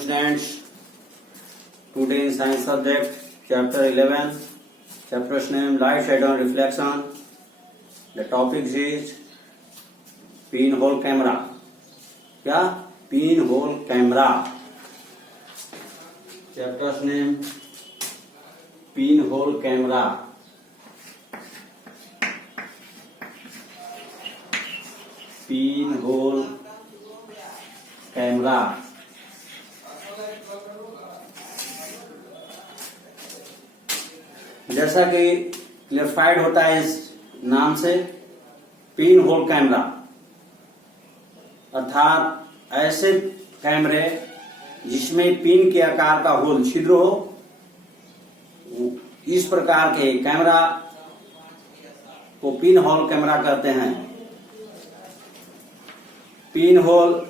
students. Today in science subject, chapter 11, chapter's name light, shadow and reflection. The topic is pinhole camera. क्या? Pinhole camera. Chapter's name pinhole camera. Pinhole camera. जैसा कि क्लियरफाइड होता है इस नाम से, pin hole camera अर्थात ऐसे कैमरे जिसमें पिन के आकार का होल छिद्र हो, इस प्रकार के कैमरा को पिन होल कैमरा कहते हैं। Pin hole,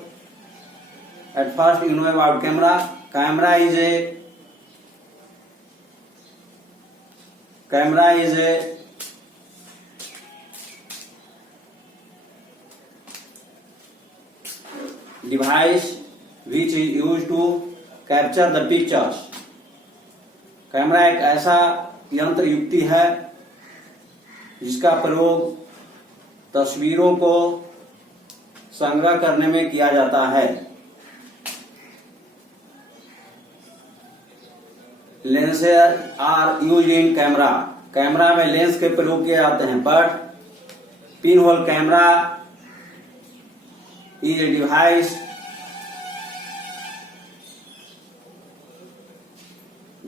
at first you know about camera. Camera is a device which is used to capture the pictures. Camera एक ऐसा यंत्र युक्ति है जिसका प्रयोग तस्वीरों को संग्रह करने में किया जाता है। Lenses are used in camera. Camera में लेंस के प्रयोग किए जाते हैं, but pinhole camera is a device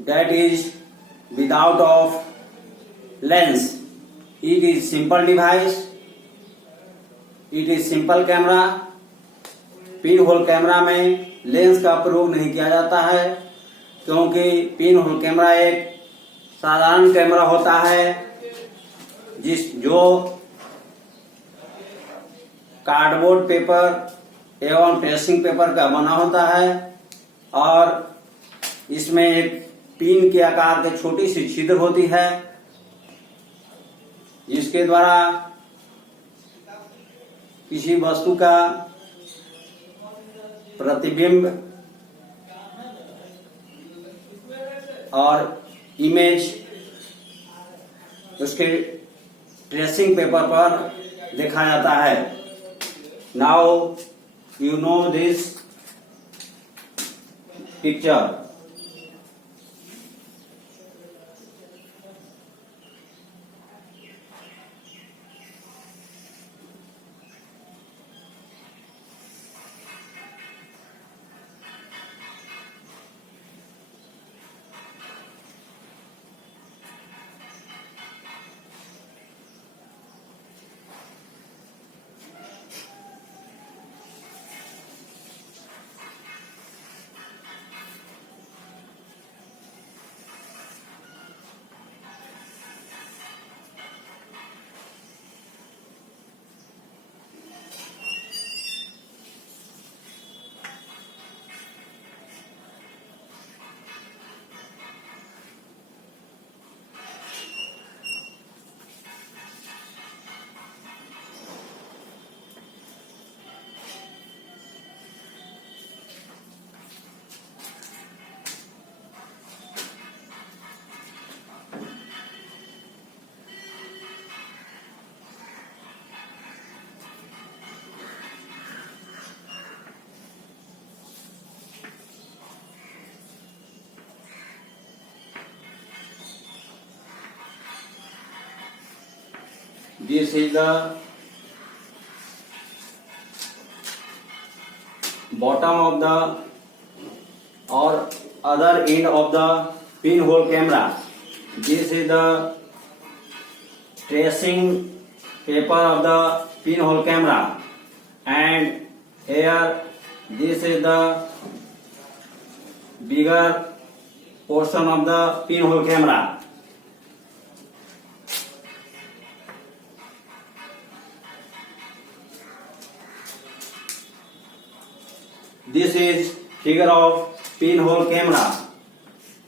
that is without of lens. It is simple device. It is simple camera. Pinhole camera में लेंस का प्रयोग नहीं किया जाता है, क्योंकि पिन होल कैमरा एक साधारण कैमरा होता है जो कार्डबोर्ड पेपर एवं ट्रेसिंग पेपर का बना होता है और इसमें एक पिन के आकार की छोटी सी छिद्र होती है, जिसके द्वारा किसी वस्तु का प्रतिबिंब और इमेज उसके ट्रेसिंग पेपर पर देखा जाता है। Now you know this picture. This is the bottom of the or other end of the pinhole camera. This is the tracing paper of the pinhole camera, and here this is the bigger portion of the pinhole camera. This is figure of pinhole camera.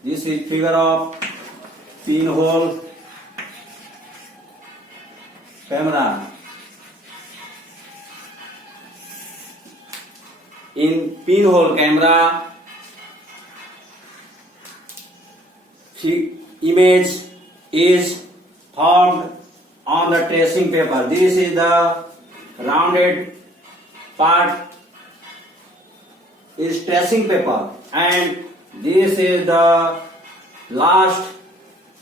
This is figure of pinhole camera. In pinhole camera, image is formed on the tracing paper. This is the rounded part is tracing paper, and this is the last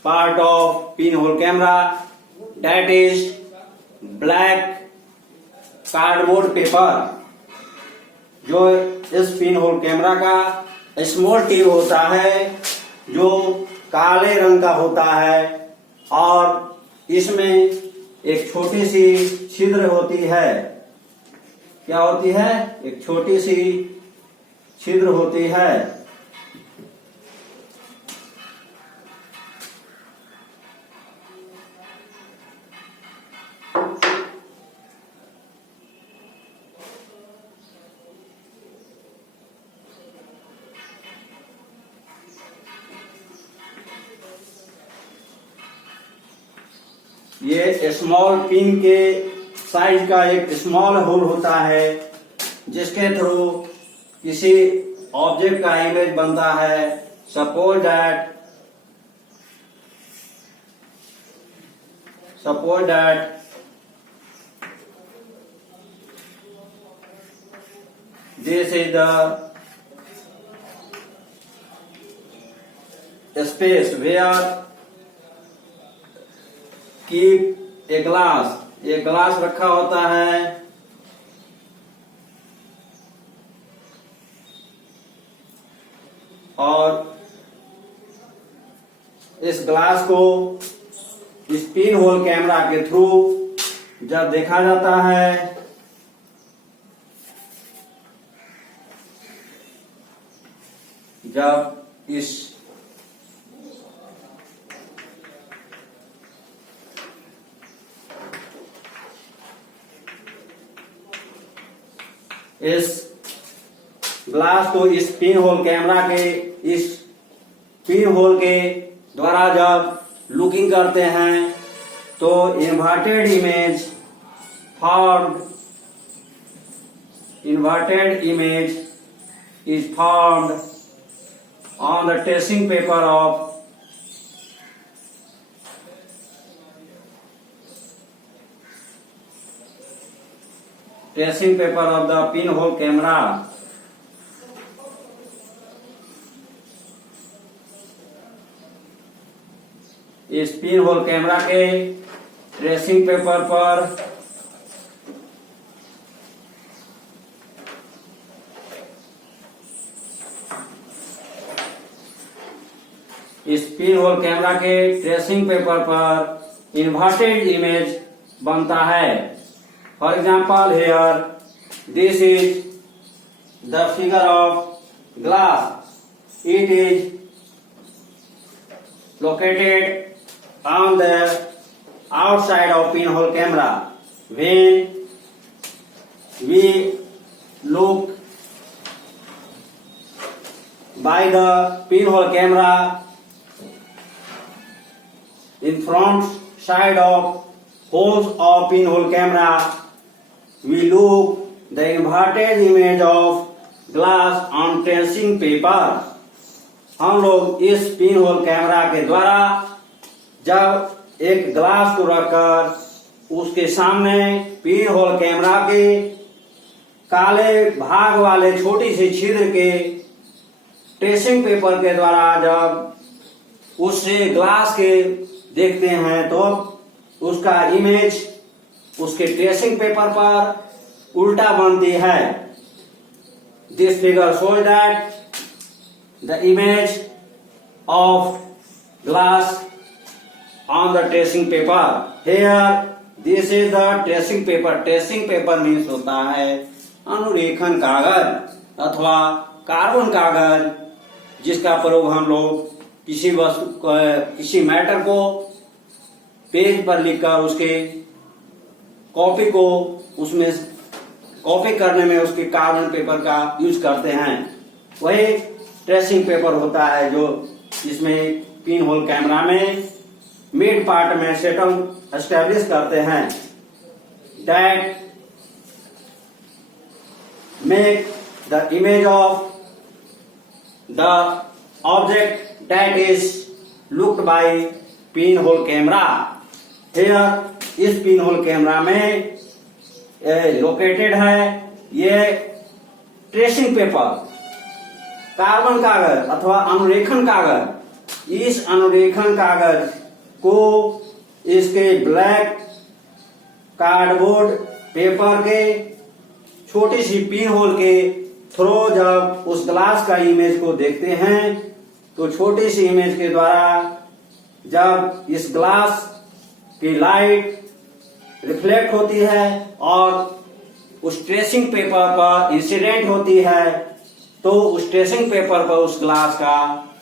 part of pinhole camera, that is black cardboard paper. जो इस pinhole camera का small tube होता है जो काले रंग का होता है, और इसमें एक छोटी सी छिद्र होती है। क्या होती है? एक छोटी सी छिद्र होती है। ये स्मॉल पिन के साइज का एक स्मॉल होल होता है जिसके थ्रू किसी ऑब्जेक्ट का इमेज बनता है। Suppose that this is the space where keep a glass. एक ग्लास रखा होता है, और इस ग्लास को इस पिन होल कैमरा के थ्रू जब देखा जाता है जब इस ग्लास को इस पिन होल कैमरा के इस पिन होल के द्वारा जब लुकिंग करते हैं तो inverted image is formed on the tracing paper of the pinhole camera. इस पिन होल कैमरा के ट्रेसिंग पेपर पर इन्वर्टेड इमेज बनता है। For example here this is the figure of glass. It is located on the outside of pinhole camera. When we look by the pinhole camera in front side of holes of pinhole camera, we look the inverted image of glass on tracing paper. हम लोग इस pin hole camera के द्वारा जब एक glass को रखकर उसके सामने पिन होल कैमरा के काले भाग वाले छोटी सी छिद्र के ट्रेसिंग पेपर के द्वारा जब उससे ग्लास के देखते हैं तो उसका इमेज उसके ट्रेसिंग पेपर पर उल्टा बनती है। This figure shows that the image of glass on the tracing paper. Here this is the tracing paper. Tracing paper means होता है अनुरेखन कागज अथवा कार्बन कागज जिसका प्रयोग हम लोग किसी मैटर को पेज पर लिखकर उसके कॉपी को उसमें कॉपी करने में उसके कार्बन पेपर का यूज करते हैं। वही ट्रेसिंग पेपर होता है जो इसमें पिन होल कैमरा में मिड पार्ट में सेटल एस्टेब्लिश करते हैं। That make the image of the object that is looked by pinhole camera. Here इस pinhole कैमरा में लोकेटेड है ये ट्रेसिंग पेपर, कार्बन कागज अथवा अनुरेखण कागज। इस अनुरेखण कागज को इसके ब्लैक कार्डबोर्ड पेपर के छोटी सी पिन होल के थ्रू जब उस ग्लास का इमेज को देखते हैं तो छोटी सी इमेज के द्वारा जब इस ग्लास की लाइट रिफ्लेक्ट होती है और उस ट्रेसिंग पेपर पर इंसिडेंट होती है तो उस ट्रेसिंग पेपर पर उस ग्लास का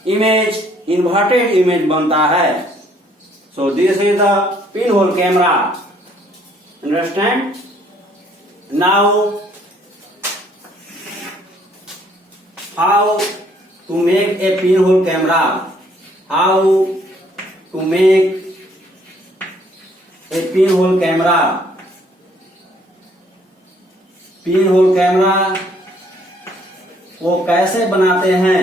इमेज इन्वर्टेड इमेज बनता है। So this is the pin hole camera. Understand? Now how to make a pin hole camera, how to make a pin hole camera. Pin hole camera वो कैसे बनाते हैं?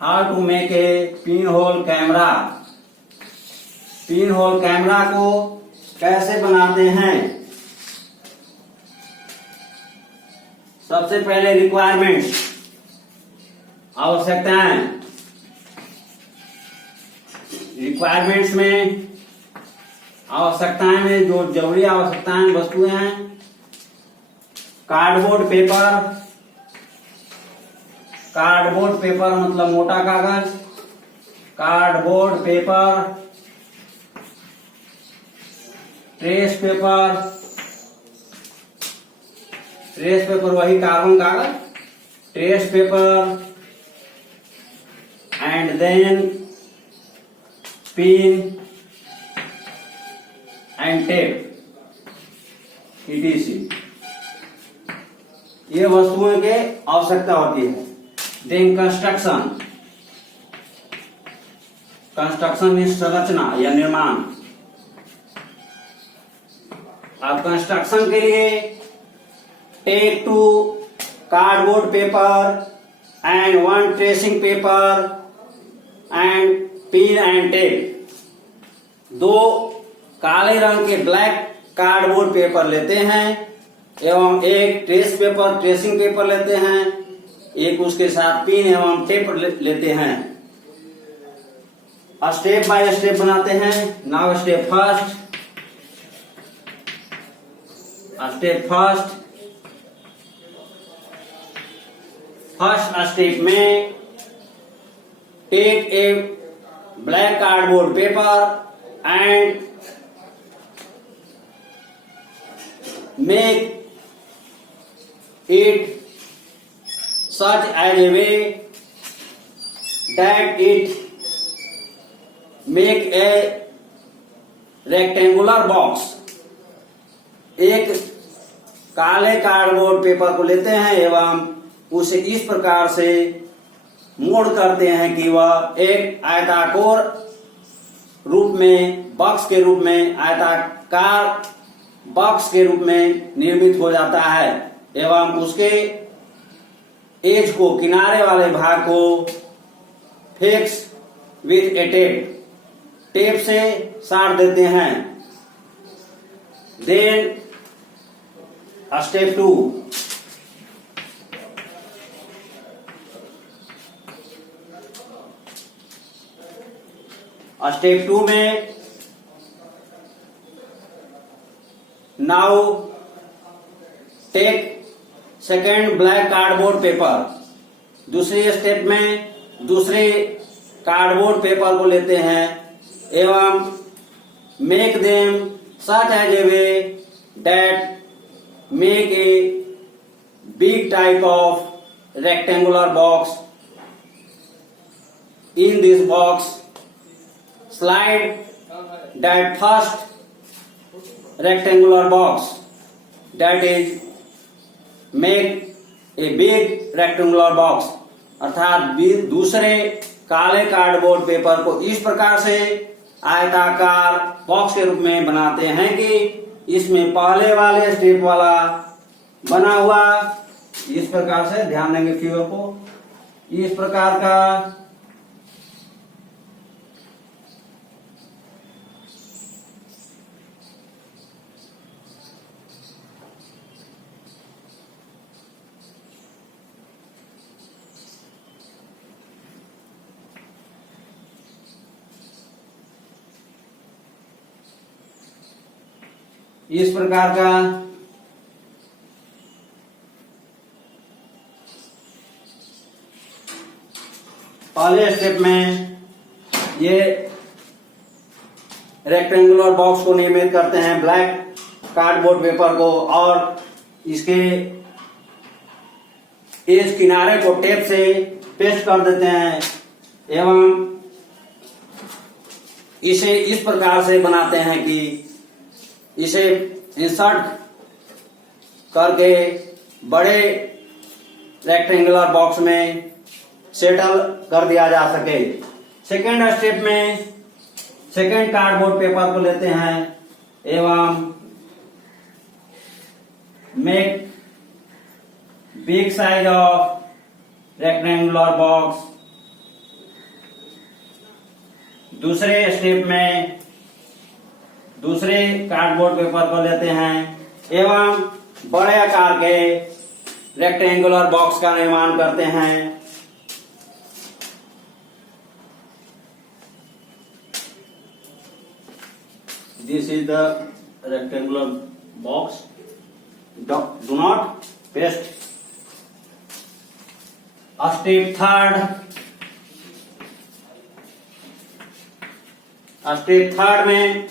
How to make a pin hole camera. Pin hole camera को कैसे बनाते हैं? सबसे पहले रिक्वायरमेंट्स, आवश्यकताएं। रिक्वायरमेंट्स में आवश्यकताएं में जो जरूरी आवश्यकताएं वस्तुएं हैं, कार्डबोर्ड पेपर। कार्डबोर्ड पेपर मतलब मोटा कागज, cardboard paper. Trace paper, trace paper वही कार्बन कागज, trace paper. And then pin and tape etc। ये वस्तुओं के आवश्यकता होती है। देन कंस्ट्रक्शन, कंस्ट्रक्शन मीन्स संरचना या निर्माण। अब कंस्ट्रक्शन के लिए take 2 cardboard paper and 1 tracing paper and pin and tape. 2 काले रंग के ब्लैक कार्डबोर्ड पेपर लेते हैं एवं एक ट्रेस पेपर, ट्रेसिंग पेपर लेते हैं, एक उसके साथ पिन एवं टेप लेते हैं। स्टेप बाय स्टेप बनाते हैं। Now step first. Step first, first step में take a black cardboard paper and make it such as a way that it make a rectangular box। एक काले कार्डबोर्ड पेपर को लेते हैं एवं उसे इस प्रकार से मोड़ करते हैं कि वह एक आयताकार रूप में, बॉक्स के रूप में, आयताकार बॉक्स के रूप में निर्मित हो जाता है एवं उसके एज को, किनारे वाले भाग को fix with A tape, tape से साट देते हैं। देन स्टेप 2, स्टेप 2 में now take second black cardboard paper. दूसरे स्टेप में दूसरे कार्डबोर्ड पेपर को लेते हैं एवं make them such as a way that make a big type of rectangular box. In this box slide that first rectangular box, that is make a big rectangular box। अर्थात दूसरे काले cardboard paper को इस प्रकार से आयताकार box के रूप में बनाते हैं कि इसमें पहले वाले स्टेप वाला बना हुआ इस प्रकार से ध्यान देंगे फिगर को। इस प्रकार का पहले स्टेप में ये रेक्टेंगुलर बॉक्स को निर्मित करते हैं ब्लैक कार्डबोर्ड पेपर को, और इसके इस किनारे को टेप से पेस्ट कर देते हैं एवं इसे इस प्रकार से बनाते हैं कि इसे इंसर्ट करके बड़े रेक्टेंगुलर बॉक्स में सेटल कर दिया जा सके। सेकेंड स्टेप में सेकेंड कार्डबोर्ड पेपर को लेते हैं एवं make big size of rectangular box. दूसरे स्टेप में दूसरे कार्डबोर्ड पेपर को लेते हैं एवं बड़े आकार के रेक्टेंगुलर बॉक्स का निर्माण करते हैं। This is the rectangular box. Do not paste. Step third में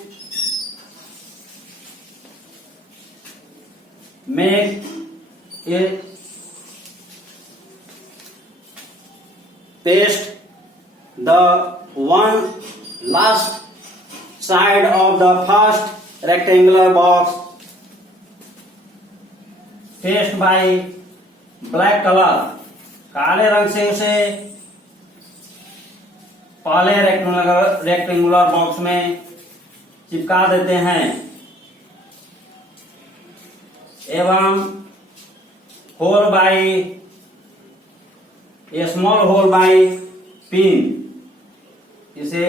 make a paste the one last side of the first rectangular box faced by black color। काले रंग से उसे पहले रेक्टेंगुलर बॉक्स में चिपका देते हैं एवं hole by a small hole by pin, इसे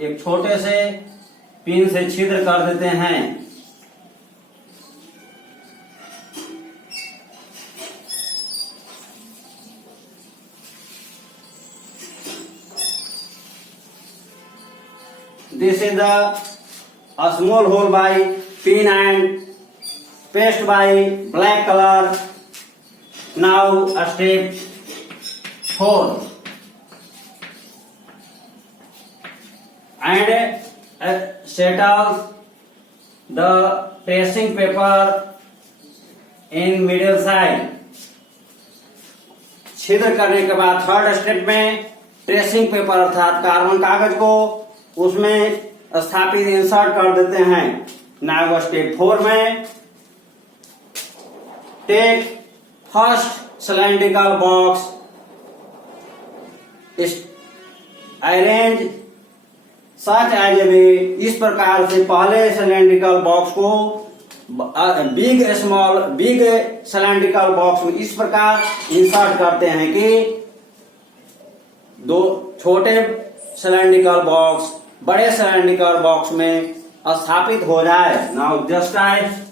एक छोटे से पिन से छिद्र कर देते हैं। This is a small hole by pin and paste by black color. Now step 4 and settle the tracing paper in middle side। छिद्र करने के बाद थर्ड स्टेप में ट्रेसिंग पेपर अर्थात कार्बन कागज को उसमें स्थापित इंसर्ट कर देते हैं। नाउ स्टेप 4 में take first cylindrical box, arrange such as a way. इस प्रकार से पहले सिलेंड्रिकल बॉक्स को बिग सिलेंड्रिकल बॉक्स में इस प्रकार इंसर्ट करते हैं कि दो छोटे सिलेंड्रिकल बॉक्स बड़े सिलेंड्रिकल बॉक्स में स्थापित हो जाए। Now just types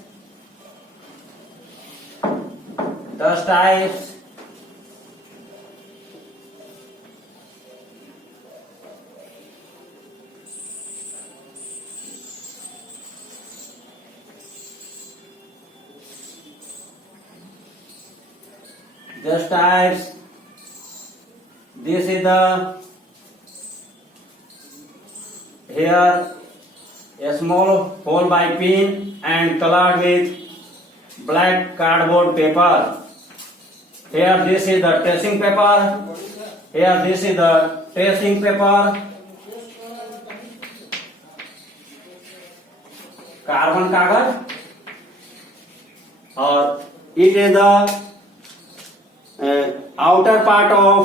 this is the here a small hole by pin and colored with black cardboard paper. Here this is the tracing paper. Here this is the tracing paper. Carbon कागज, और it is the outer part of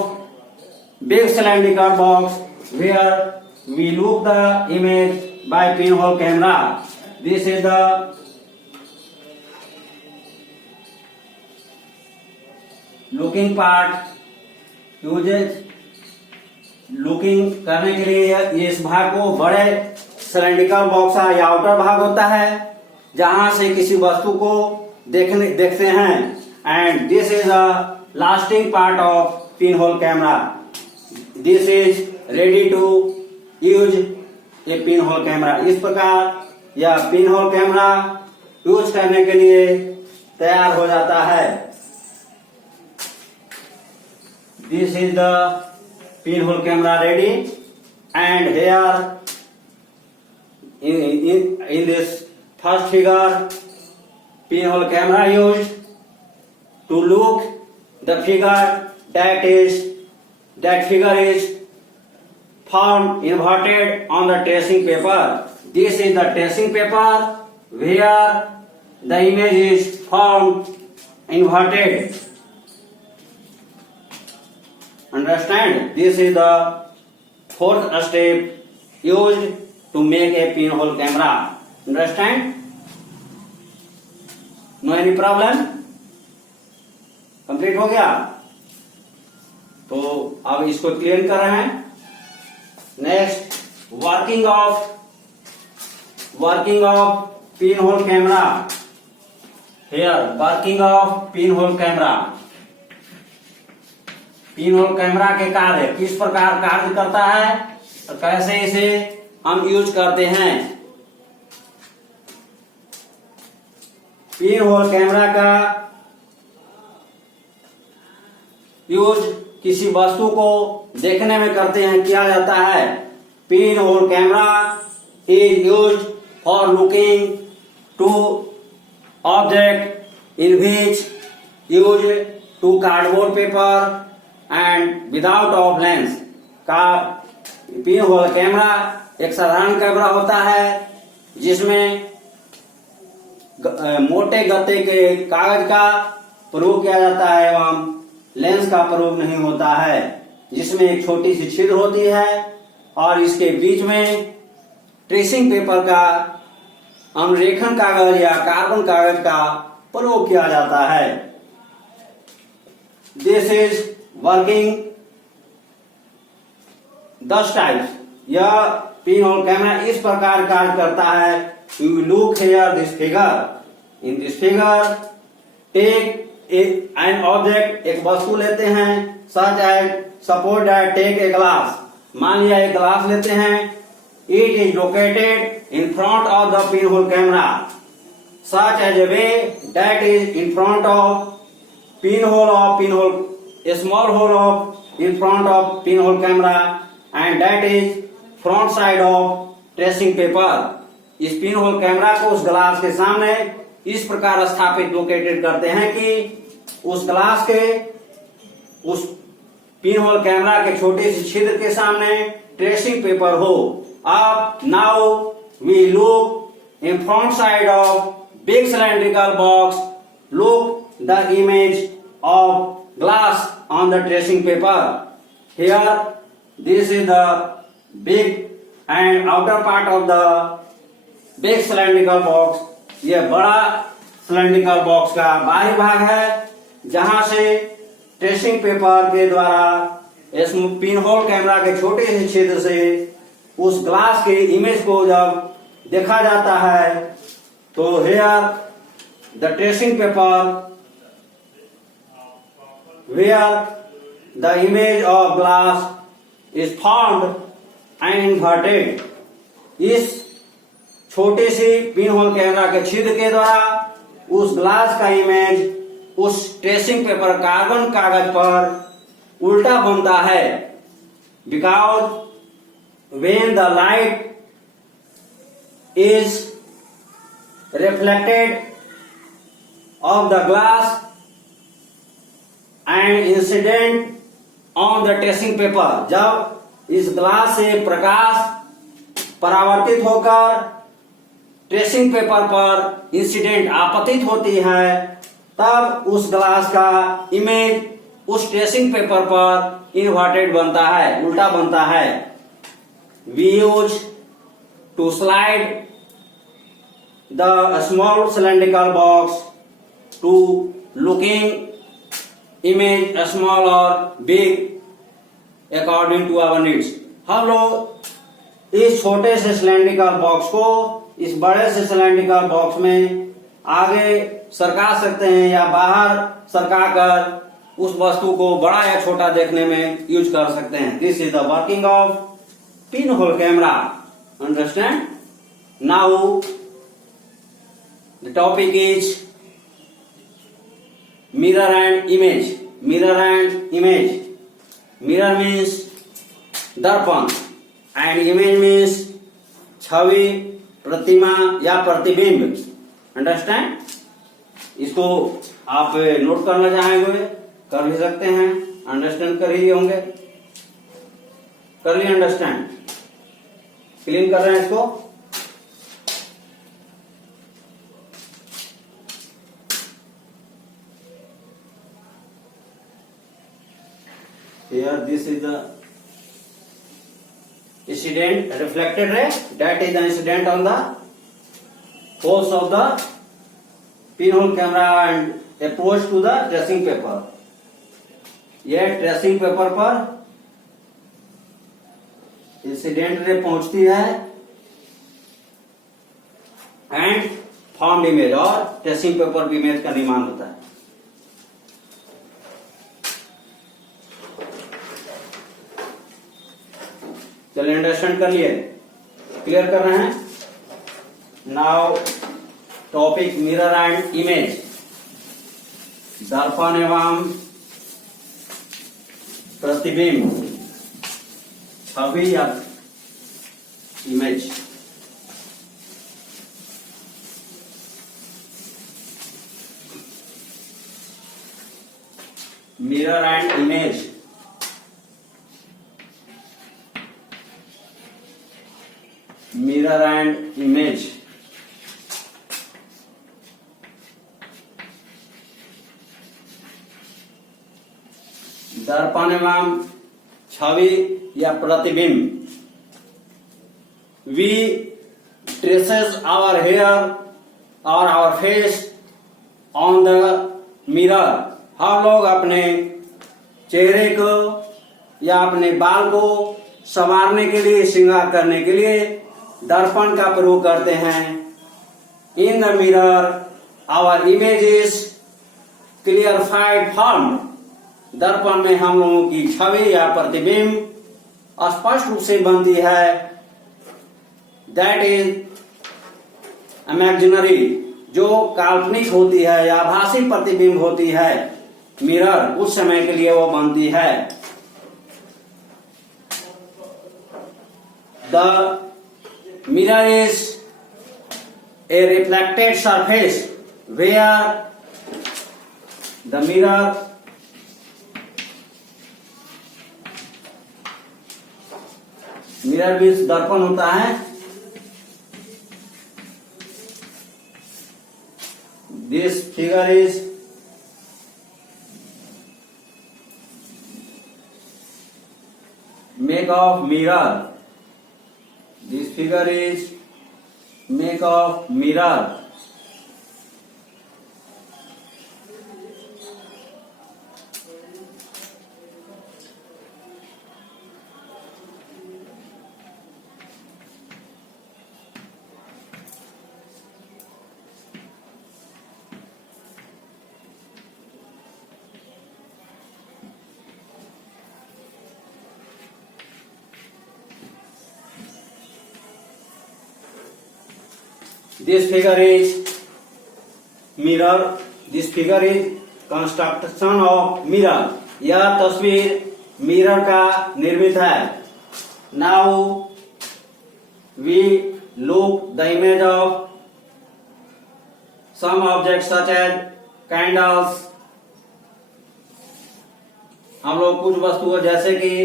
big cylindrical box where we look the image by pinhole camera. This is the looking part uses looking करने के लिए ये इस भाग को बड़े सिलेंड्रिकल बॉक्स या आउटर भाग होता है जहां से किसी वस्तु को देखते हैं। And this is a lasting part of pin hole camera. This is ready to use a pin hole camera. इस प्रकार यह पिन होल कैमरा यूज करने के लिए तैयार हो जाता है। This is the pinhole camera ready, and here in this first figure pinhole camera used to look the figure that figure is found inverted on the tracing paper. This is the tracing paper where the image is found inverted. Understand? This is the fourth step used to make a pinhole camera. Understand? No any problem? Complete हो गया? तो अब इसको clear कर रहे हैं। Next working of pinhole camera. Here working of pinhole camera. Pinhole camera के कार्य किस प्रकार कार्य करता है और कैसे इसे हम यूज करते हैं। पिनहोल कैमरा का यूज किसी वस्तु को देखने में करते हैं किया जाता है। Pinhole camera is used for looking to object in which use to cardboard paper and without of lens. का पिन होल कैमरा एक साधारण कैमरा होता है जिसमें मोटे गत्ते के कागज का प्रयोग किया जाता है एवं लेंस का प्रयोग नहीं होता है, जिसमें एक छोटी सी छिद्र होती है और इसके बीच में ट्रेसिंग पेपर का अनुरेखण कागज या कार्बन कागज का प्रयोग किया जाता है। This is working 10 types. यह पिन होल कैमरा इस प्रकार कार्य करता है। You look here this figure. In this figure take an object, एक वस्तु लेते हैं। Such as suppose that take a glass, मान लिया एक ग्लास लेते हैं। It is located in front of the pin hole camera such as a way that is in front of pinhole a small hole of in front of pinhole camera and that is front side of tracing paper। इस pinhole camera को उस glass के सामने इस प्रकार स्थापित located करते हैं कि उस ग्लास के उस pinhole कैमरा के छोटे से छिद्र के सामने ट्रेसिंग पेपर हो। अब now we look in front side of big cylindrical box, look the image of glass on the tracing paper. Here this is the big and outer part of the big cylindrical box। यह बड़ा cylindrical box का बाहरी भाग है जहां से tracing paper के द्वारा इस पिनहोल कैमरा के छोटे से छिद्र से उस ग्लास के इमेज को जब देखा जाता है तो here the tracing paper where the image of glass is formed and inverted। इस छोटे से पिनहोल कैमरा के छिद्र के द्वारा उस ग्लास का इमेज उस ट्रेसिंग पेपर कार्बन कागज पर उल्टा बनता है। Because when the light is reflected of the glass and incident on the tracing paper, जब इस ग्लास से प्रकाश परावर्तित होकर ट्रेसिंग पेपर पर इंसिडेंट आपतित होती है तब उस ग्लास का इमेज उस ट्रेसिंग पेपर पर इन्वर्टेड बनता है, उल्टा बनता है। We use to slide the small cylindrical box to looking image small or big according to our needs. हम लोग इस छोटे से सिलेंड्रिकल बॉक्स को इस बड़े से सिलेंड्रिकल बॉक्स में आगे सरका सकते हैं या बाहर सरका कर उस वस्तु को बड़ा या छोटा देखने में यूज कर सकते हैं. This is the working of pin hole camera. Understand? Now the topic is mirror and image. Mirror and image. Mirror means दर्पण and image means छवि, प्रतिमा या प्रतिबिंब. अंडरस्टैंड? इसको आप नोट करना चाहेंगे कर भी सकते हैं. अंडरस्टैंड कर ही होंगे. कर लिए अंडरस्टैंड? क्लीन कर रहे हैं इसको. Here this is the incident reflected ray. That is the incident on the holes of the pinhole camera and approach to the tracing paper. यह ट्रेसिंग पेपर पर इंसिडेंट रे पहुंचती है एंड फॉर्म्ड इमेज और tracing paper image का निर्माण होता है. चलिए अंडरस्टैंड कर लिए. क्लियर कर रहे हैं. Now topic mirror and image. दर्पण एवं प्रतिबिंब, छवि या image. Mirror and image. Mirror and image. दर्पण एवं छवि या प्रतिबिंब. We traces our hair or our face on the mirror. हम लोग अपने चेहरे को या अपने बाल को संवारने के लिए, श्रृंगार करने के लिए दर्पण का प्रयोग करते हैं. In the mirror our image is clarified form. दर्पण में हम लोगों की छवि या प्रतिबिंब स्पष्ट रूप से बनती है. दैट इज इमेजिनरी, जो काल्पनिक होती है या आभासी प्रतिबिंब होती है. मिरर उस समय के लिए वो बनती है. The mirror is a reflected surface where the mirror भी दर्पण होता है. This figure is make of mirror. This figure is make of mirror. This figure is mirror. This figure is construction of mirror. यह तस्वीर mirror का निर्मित है. Now we look the image of some objects such as candles. हम लोग कुछ वस्तुओं जैसे कि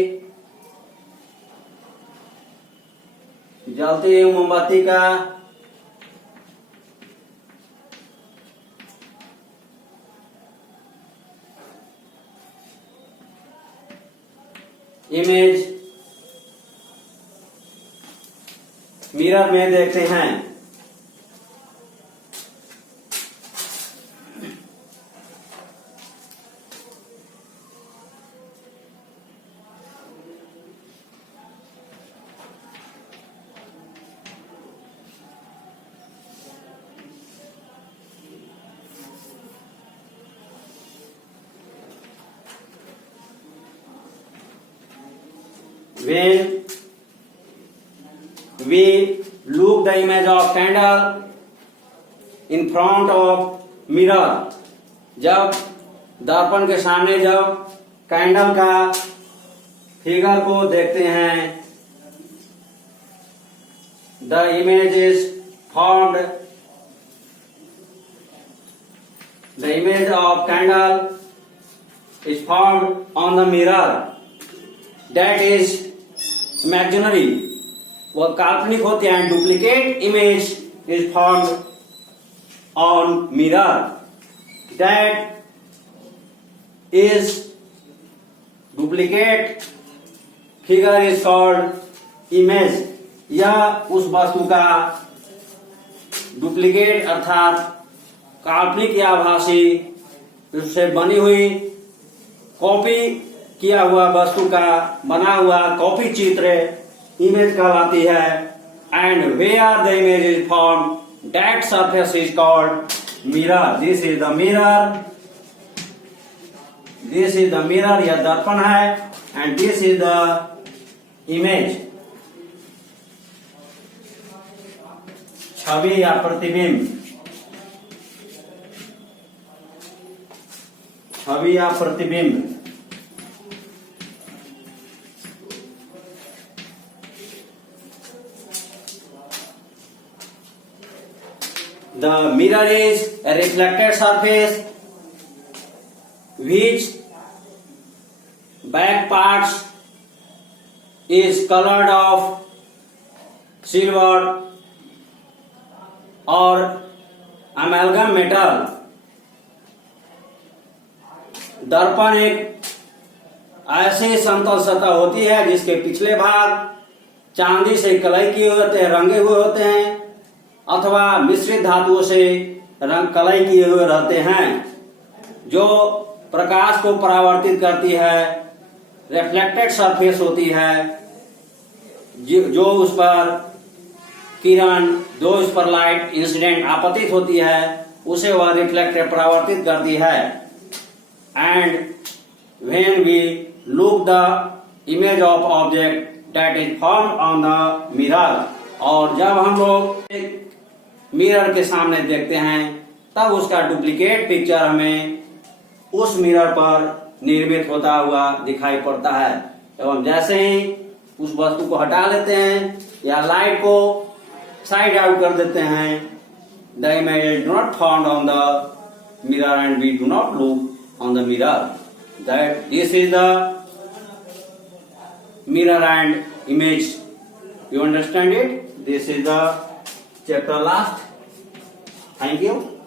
जलती हुई मोमबत्ती का इमेज मिरर में देखते हैं. when we look the image of candle in front of mirror, जब दर्पण के सामने जब कैंडल का फिगर को देखते हैं, the image is formed, the image of candle is formed on the mirror, that is imaginary, वह काल्पनिक होते हैं. Duplicate image is formed on mirror, that is duplicate figure is called image. यह उस वस्तु का डुप्लीकेट अर्थात काल्पनिक या आभासी उससे बनी हुई कॉपी किया हुआ वस्तु का बना हुआ कॉपी चित्र इमेज कहलाती है. And where the image is form, that surface is called mirror. This is the mirror, this is the mirror, यह दर्पण है. And this is the image, छवि या प्रतिबिंब, छवि या प्रतिबिंब. The mirror is a reflected surface which back parts is colored of silver or amalgam metal. दर्पण एक ऐसी समतल सतह होती है जिसके पिछले भाग चांदी से कलई किए होते हैं, रंगे हुए होते हैं, अथवा मिश्रित धातुओं से रंग कलई किए हुए रहते हैं, जो प्रकाश को परावर्तित करती है. रिफ्लेक्टेड सरफेस होती है, जो उस पर किरण, जो उस पर लाइट इंसिडेंट आपतित होती है, उसे वह रिफ्लेक्टेड परावर्तित करती है. And when we look the image of object that is form on the mirror, और जब हम लोग मिरर के सामने देखते हैं तब उसका डुप्लीकेट पिक्चर हमें उस मिरर पर निर्मित होता हुआ दिखाई पड़ता है. एवं जैसे ही उस वस्तु को हटा लेते हैं या लाइट को साइड आउट कर देते हैं, the image is not found on the mirror and we do not look on the mirror. That this is the mirror and image. You understand it? This is the chapter last. Thank you.